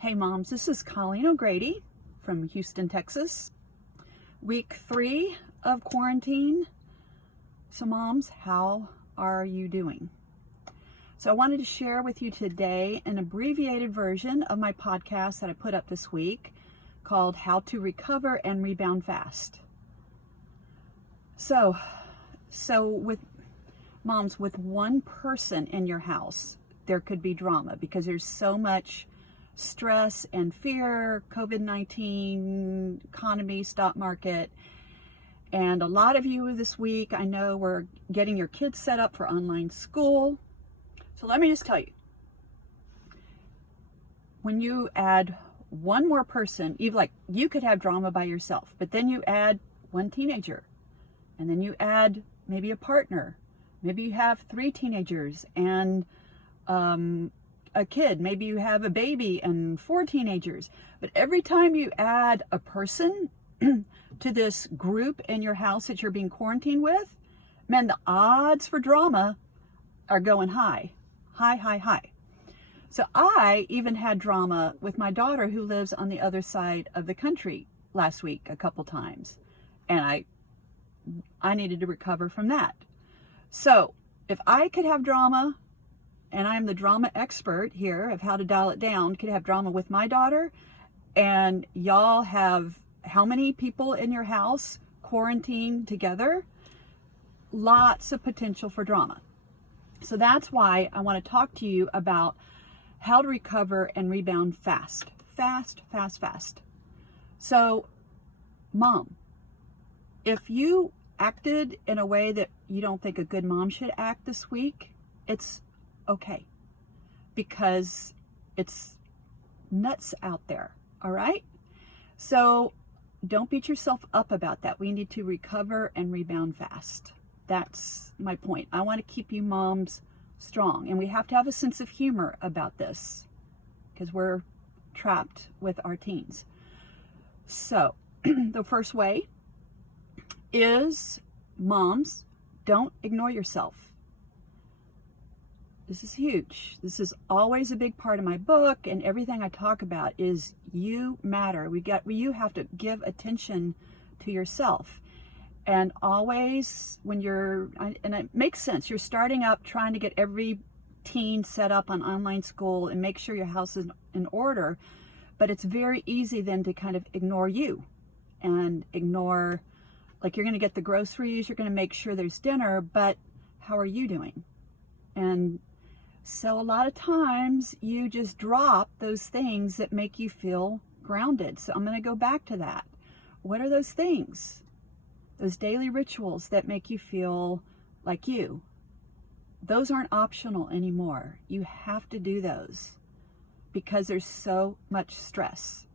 Hey moms, this is Colleen O'Grady from Houston, Texas. Week 3 of quarantine. So moms, how are you doing? So I wanted to share with you today an abbreviated version of my podcast that I put up this week called How to Recover and Rebound Fast. So with moms, with one person in your house, there could be drama because there's so much stress and fear, COVID-19, economy, stock market. And a lot of you this week, I know, were getting your kids set up for online school. So let me just tell you, when you add one more person, you could have drama by yourself, but then you add one teenager, and then you add maybe a partner. Maybe you have 3 teenagers and a kid. Maybe you have a baby and 4 teenagers. But every time you add a person to this group in your house that you're being quarantined with, man, the odds for drama are going high. So I even had drama with my daughter who lives on the other side of the country last week a couple times. And I needed to recover from that. So if I could have drama, and I'm the drama expert here of how to dial it down, could have drama with my daughter, and y'all have how many people in your house quarantined together? Lots of potential for drama. So that's why I want to talk to you about how to recover and rebound fast. So, mom, if you acted in a way that you don't think a good mom should act this week, it's okay, because it's nuts out there, all right? So don't beat yourself up about that. We need to recover and rebound fast. That's my point. I want to keep you moms strong, and we have to have a sense of humor about this because we're trapped with our teens. So the first way is, moms, don't ignore yourself. This is huge. This is always a big part of my book, and everything I talk about is you matter. You have to give attention to yourself. And always when and it makes sense, you're starting up trying to get every teen set up on online school and make sure your house is in order, but it's very easy then to kind of ignore you and ignore, like, you're going to get the groceries, you're going to make sure there's dinner, but how are you doing? And so a lot of times you just drop those things that make you feel grounded. So I'm going to go back to that. What are those things? Those daily rituals that make you feel like you. Those aren't optional anymore. You have to do those because there's so much stress.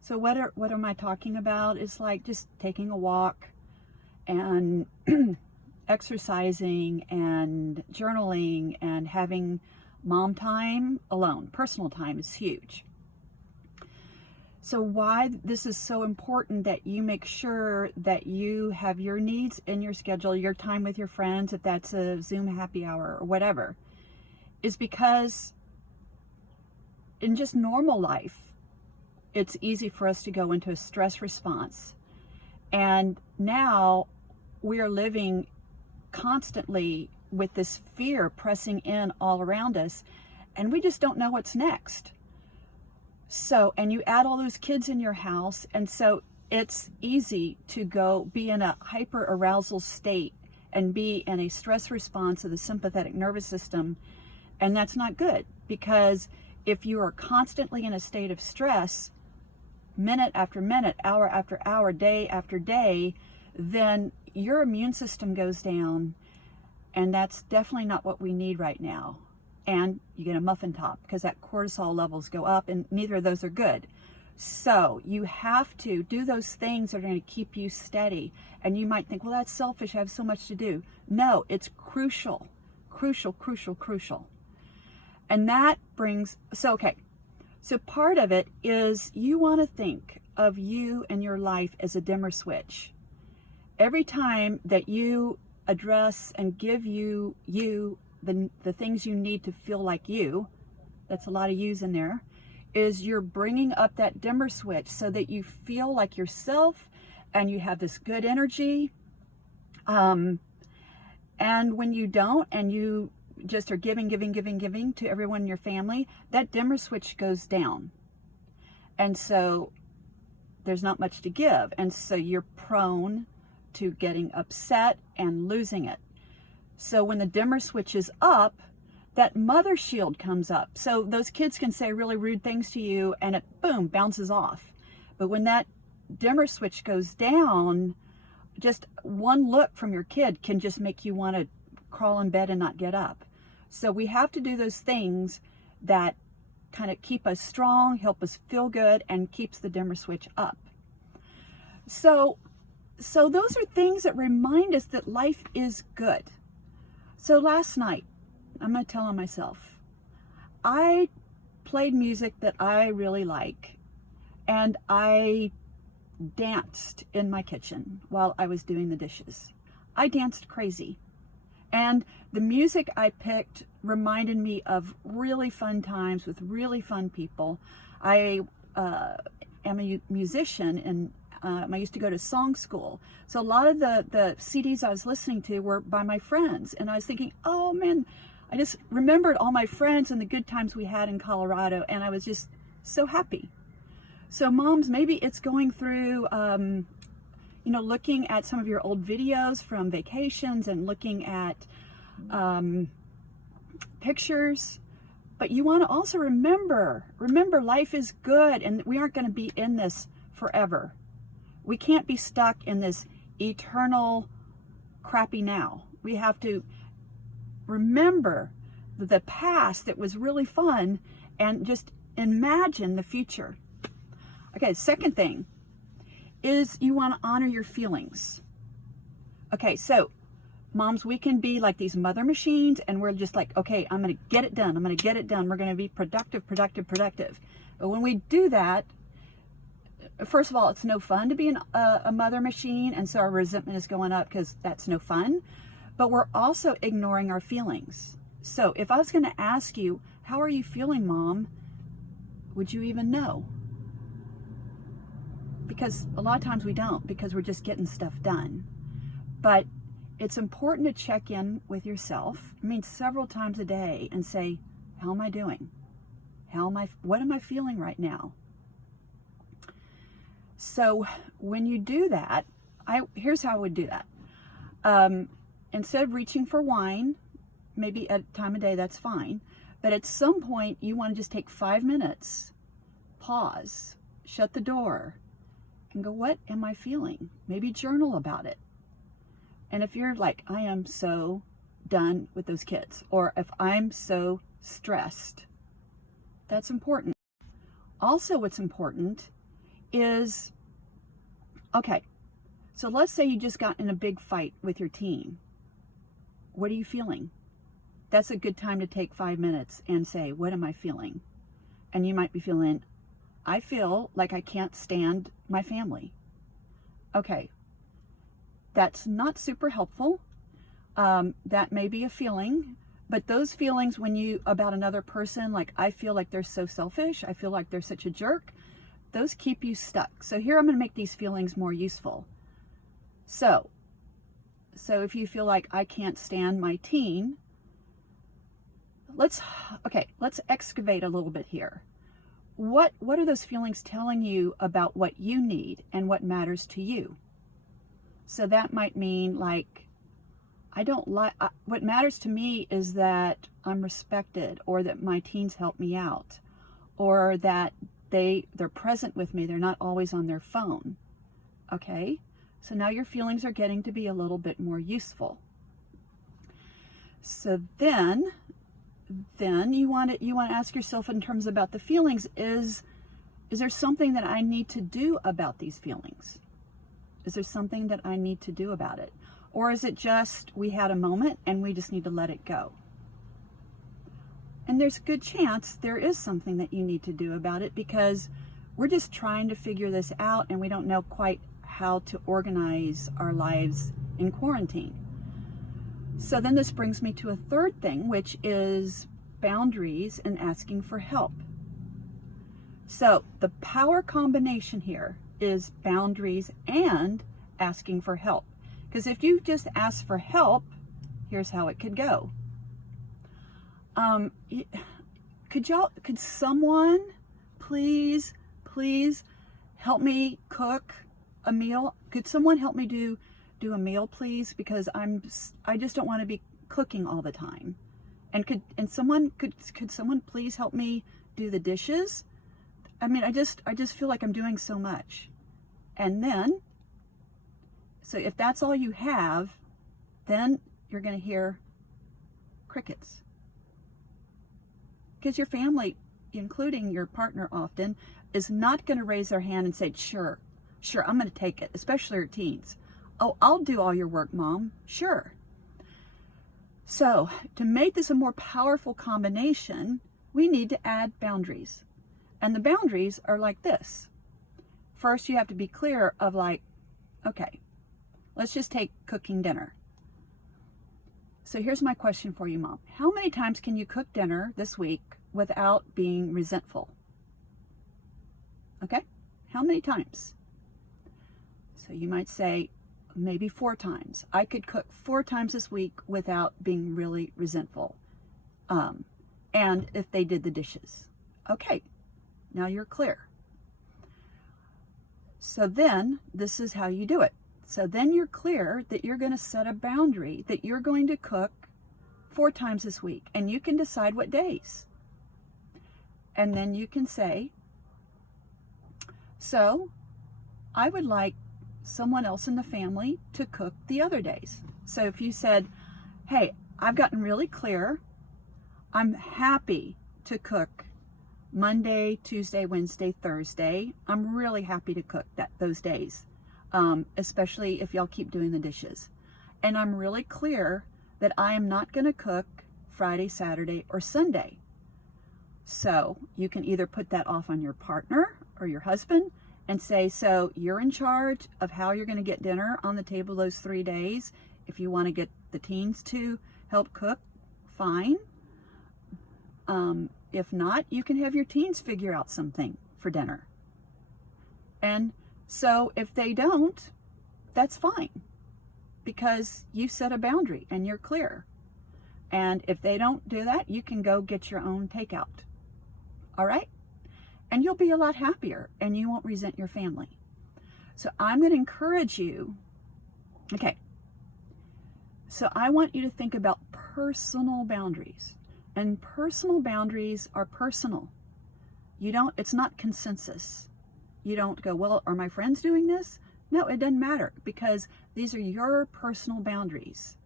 So what am I talking about? It's like just taking a walk and exercising and journaling and having mom time alone. Personal time is huge. So why this is so important that you make sure that you have your needs in your schedule, your time with your friends, if that's a Zoom happy hour or whatever, is because in just normal life, it's easy for us to go into a stress response. And now we are living constantly with this fear pressing in all around us, and we just don't know what's next. So, and you add all those kids in your house, and so it's easy to go be in a hyper arousal state and be in a stress response of the sympathetic nervous system, and that's not good, because if you are constantly in a state of stress, minute after minute, hour after hour, day after day, then your immune system goes down, and that's definitely not what we need right now. And you get a muffin top because that cortisol levels go up, and neither of those are good. So you have to do those things that are going to keep you steady. And you might think, well, that's selfish, I have so much to do. No, it's crucial. And that brings, so part of it is you want to think of you and your life as a dimmer switch. Every time that you address and give you the things you need to feel like you, that's a lot of yous in there, is you're bringing up that dimmer switch so that you feel like yourself and you have this good energy. And when you don't, and you just are giving to everyone in your family, that dimmer switch goes down. And so there's not much to give. And so you're prone to getting upset and losing it. So when the dimmer switch is up, that mother shield comes up. So those kids can say really rude things to you and it, boom, bounces off. But when that dimmer switch goes down, just one look from your kid can just make you want to crawl in bed and not get up. So we have to do those things that kind of keep us strong, help us feel good, and keeps the dimmer switch up. So those are things that remind us that life is good. So last night, I'm going to tell on myself, I played music that I really like, and I danced in my kitchen while I was doing the dishes. I danced crazy. And the music I picked reminded me of really fun times with really fun people. I am a musician, and I used to go to song school. So a lot of the CDs I was listening to were by my friends. And I was thinking, oh man, I just remembered all my friends and the good times we had in Colorado. And I was just so happy. So moms, maybe it's going through, looking at some of your old videos from vacations and looking at pictures. But you want to also remember life is good and we aren't going to be in this forever. We can't be stuck in this eternal crappy now. We have to remember the past that was really fun and just imagine the future. Okay, the second thing is you want to honor your feelings. Okay, so moms, we can be like these mother machines and we're just like, okay, I'm going to get it done. I'm going to get it done. We're going to be productive. But when we do that, first of all, it's no fun to be a mother machine, and so our resentment is going up because that's no fun. But we're also ignoring our feelings. So if I was going to ask you, how are you feeling, Mom? Would you even know? Because a lot of times we don't, because we're just getting stuff done. But it's important to check in with yourself, several times a day, and say, how am I doing? What am I feeling right now? So when you do that, here's how I would do that. Instead of reaching for wine, maybe at a time of day, that's fine. But at some point, you want to just take 5 minutes, pause, shut the door, and go, what am I feeling? Maybe journal about it. And if you're like, I am so done with those kids, or if I'm so stressed, that's important. Also, what's important is, okay, so let's say you just got in a big fight with your teen. What are you feeling? That's a good time to take 5 minutes and say, what am I feeling? And you might be feeling, I feel like I can't stand my family. Okay, that's not super helpful. That may be a feeling, but those feelings about another person, like I feel like they're so selfish, I feel like they're such a jerk, those keep you stuck. So here I'm going to make these feelings more useful. So if you feel like I can't stand my teen, let's excavate a little bit here. What are those feelings telling you about what you need and what matters to you? So that might mean like, what matters to me is that I'm respected, or that my teens help me out, or that they're present with me. They're not always on their phone. Okay. So now your feelings are getting to be a little bit more useful. So then you want to ask yourself in terms about the feelings, is there something that I need to do about these feelings? Is there something that I need to do about it? Or is it just we had a moment and we just need to let it go? And there's a good chance there is something that you need to do about it, because we're just trying to figure this out and we don't know quite how to organize our lives in quarantine. So then this brings me to a third thing, which is boundaries and asking for help. So the power combination here is boundaries and asking for help. Because if you just ask for help, here's how it could go. Could someone please help me cook a meal? Could someone help me do a meal, please? Because I just don't want to be cooking all the time. And could someone please help me do the dishes? I mean, I just feel like I'm doing so much. And then, so if that's all you have, then you're going to hear crickets. Because your family, including your partner often, is not going to raise their hand and say, sure, I'm going to take it, especially your teens. Oh, I'll do all your work, Mom. Sure. So to make this a more powerful combination, we need to add boundaries. And the boundaries are like this. First, you have to be clear of like, okay, let's just take cooking dinner. So here's my question for you, Mom. How many times can you cook dinner this week without being resentful? Okay? How many times? So you might say, maybe 4 times. I could cook 4 times this week without being really resentful. And if they did the dishes. Okay, now you're clear. So then, this is how you do it. So then you're clear that you're going to set a boundary that you're going to cook 4 times this week. And you can decide what days. And then you can say, so I would like someone else in the family to cook the other days. So if you said, hey, I've gotten really clear, I'm happy to cook Monday, Tuesday, Wednesday, Thursday. I'm really happy to cook those days, especially if y'all keep doing the dishes. And I'm really clear that I am not going to cook Friday, Saturday, or Sunday. So you can either put that off on your partner or your husband and say, so you're in charge of how you're going to get dinner on the table those 3 days. If you want to get the teens to help cook, fine. If not, you can have your teens figure out something for dinner. And so if they don't, that's fine, because you set a boundary and you're clear. And if they don't do that, you can go get your own takeout. All right? And you'll be a lot happier and you won't resent your family. So I'm going to encourage you. Okay. So I want you to think about personal boundaries. And personal boundaries are personal. It's not consensus. You don't go, well, are my friends doing this? No, it doesn't matter, because these are your personal boundaries.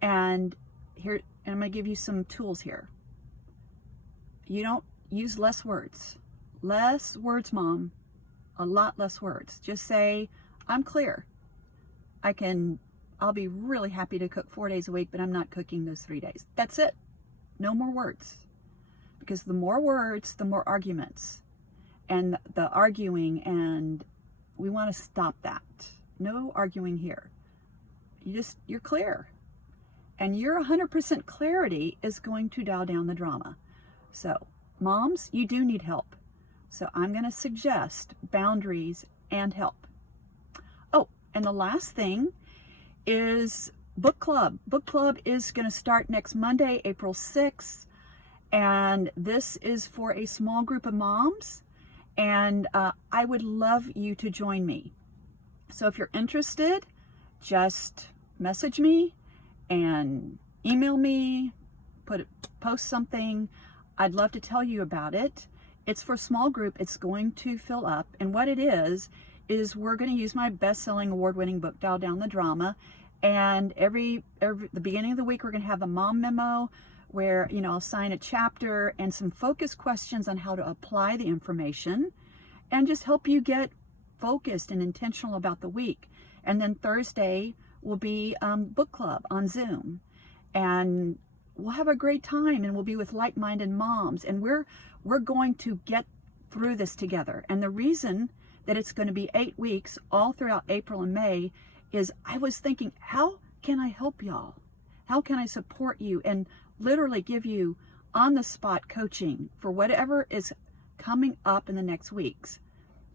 And I'm going to give you some tools here. You don't use less words. Less words, Mom. A lot less words. Just say, I'm clear. I'll be really happy to cook 4 days a week, but I'm not cooking those 3 days. That's it. No more words. Because the more words, the more arguments. And the arguing, and we want to stop that. No arguing here. You're clear. And your 100% clarity is going to dial down the drama. So, moms, you do need help. So I'm going to suggest boundaries and help. Oh, and the last thing is book club. Book club is going to start next Monday, April 6th. And this is for a small group of moms. And I would love you to join me. So if you're interested, just message me and email me, post something. I'd love to tell you about it. It's for a small group. It's going to fill up. And what it is we're going to use my best-selling award-winning book, Dial Down the Drama. And every the beginning of the week, we're going to have the mom memo where, I'll sign a chapter and some focus questions on how to apply the information and just help you get focused and intentional about the week. And then Thursday will be book club on Zoom. And we'll have a great time, and we'll be with like-minded moms, and we're going to get through this together. And the reason that it's going to be 8 weeks all throughout April and May is I was thinking, how can I help y'all? How can I support you and literally give you on-the-spot coaching for whatever is coming up in the next weeks.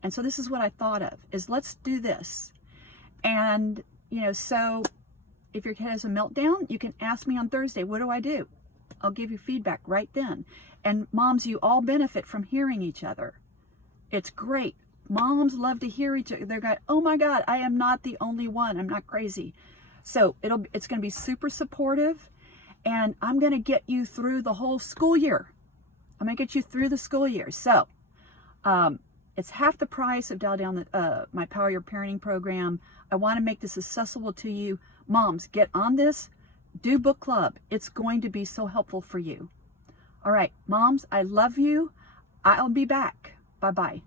And so this is what I thought of, is let's do this. And, so if your kid has a meltdown, you can ask me on Thursday, what do I do? I'll give you feedback right then. And moms, you all benefit from hearing each other. It's great. Moms love to hear each other. They're going, oh my God, I am not the only one. I'm not crazy. So it's going to be super supportive, and I'm going to get you through the whole school year. I'm going to get you through the school year. So it's half the price of Dial Down my Power Your Parenting program. I want to make this accessible to you. Moms, get on this. Do book club. It's going to be so helpful for you. All right, moms, I love you. I'll be back. Bye-bye.